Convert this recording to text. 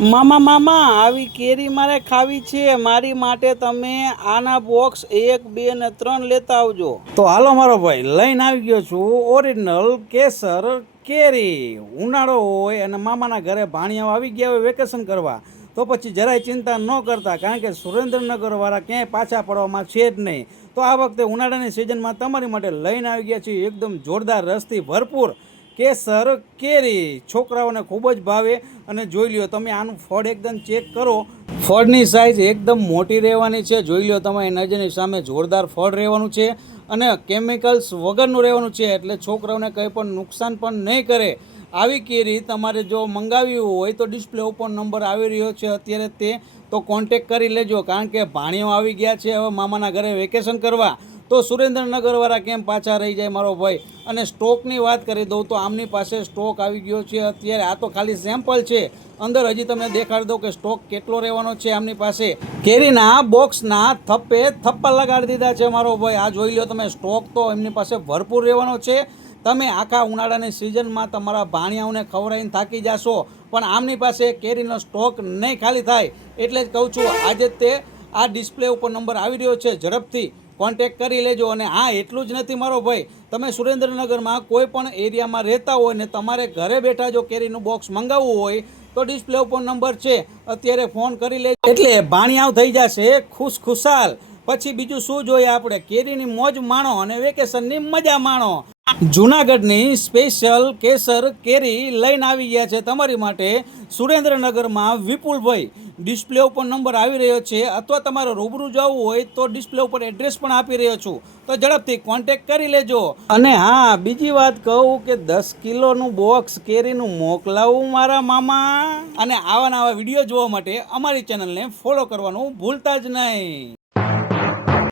મામા મામા આવી કેરી મારે ખાવી છે, મારી માટે તમે આના બોક્સ 1 2 ને 3 લેતા આવજો. તો હાલો મારો ભાઈ, લઈને આવી ગયો છું ઓરિજિનલ કેસર કેરી. ઉનાળો હોય અને મામાના ઘરે ભાણિયાઓ આવી ગયા હોય વેકેશન કરવા, તો પછી જરાય ચિંતા ન કરતા, કારણ કે સુરેન્દ્રનગરવાળા ક્યાંય પાછા પડવામાં છે જ નહીં. તો આ વખતે ઉનાળાની સિઝનમાં તમારી માટે લઈને આવી ગયા છીએ એકદમ જોરદાર રસથી ભરપૂર કેસર કેરી. છોકરાઓને ખૂબ જ ભાવે. અને જોઈ લ્યો તમે, આનું ફળ એકદમ ચેક કરો. ફળની સાઇઝ એકદમ મોટી રહેવાની છે. જોઈ લ્યો તમારી નજરની સામે જોરદાર ફળ રહેવાનું છે અને કેમિકલ્સ વગરનું રહેવાનું છે, એટલે છોકરાઓને કંઈ પણ નુકસાન પણ નહીં કરે. આવી કેરી તમારે જો મંગાવી હોય તો ડિસ્પ્લે ઉપર નંબર આવી રહ્યો છે અત્યારે, તે તો કોન્ટેક કરી લેજો, કારણ કે ભાણિયો આવી ગયા છે હવે મામાના ઘરે વેકેશન કરવા. તો સુરેન્દ્રનગરવાળા કેમ પાછા રહી જાય મારો ભાઈ. અને સ્ટોકની વાત કરી દઉં તો આમની પાસે સ્ટોક આવી ગયો છે અત્યારે. આ તો ખાલી સેમ્પલ છે, અંદર હજી તમને દેખાડી દઉં કે સ્ટોક કેટલો રહેવાનો છે આમની પાસે. કેરીના બોક્સના થપ્પે થપ્પા લગાડી દીધા છે મારો ભાઈ. આ જોઈ લો તમે, સ્ટોક તો એમની પાસે ભરપૂર રહેવાનો છે. તમે આખા ઉનાળાની સિઝનમાં તમારા ભાણિયાઓને ખવડાવીને થાકી જશો, પણ આમની પાસે કેરીનો સ્ટોક નહીં ખાલી થાય. એટલે જ કહું છું, આજે તે આ ડિસ્પ્લે ઉપર નંબર આવી રહ્યો છે, ઝડપથી કોન્ટેક કરી લેજો. અને હા, એટલું જ નથી મારો ભાઈ, તમે સુરેન્દ્રનગરમાં કોઈ પણ એરિયામાં રહેતા હોય ને તમારે ઘરે બેઠા જો કેરીનું બોક્સ મંગાવવું હોય તો ડિસ્પ્લે ઉપર નંબર છે, અત્યારે ફોન કરી લેજો, એટલે ભાણિયાઓ થઈ જશે ખુશાલ. પછી બીજું શું જોઈએ આપણે? કેરીની મોજ માણો અને વેકેશનની મજા માણો. જૂનાગઢની સ્પેશિયલ કેસર કેરી લઈને આવી ગયા છે તમારી માટે સુરેન્દ્રનગરમાં વિપુલભાઈ. ડિસ્પ્લે ઉપર નંબર આવી રહ્યો છે, અથવા તમારે રૂબરૂ જવું હોય તો ડિસ્પ્લે ઉપર એડ્રેસ પણ આપી રહ્યો છું, તો ઝડપથી કોન્ટેક કરી લેજો. અને હા, બીજી વાત કહું કે 10 કિલોનું બોક્સ કેરીનું મોકલાવું મારા મામા. અને આવા વિડીયો જોવા માટે અમારી ચેનલને ફોલો કરવાનું ભૂલતા જ નહીં.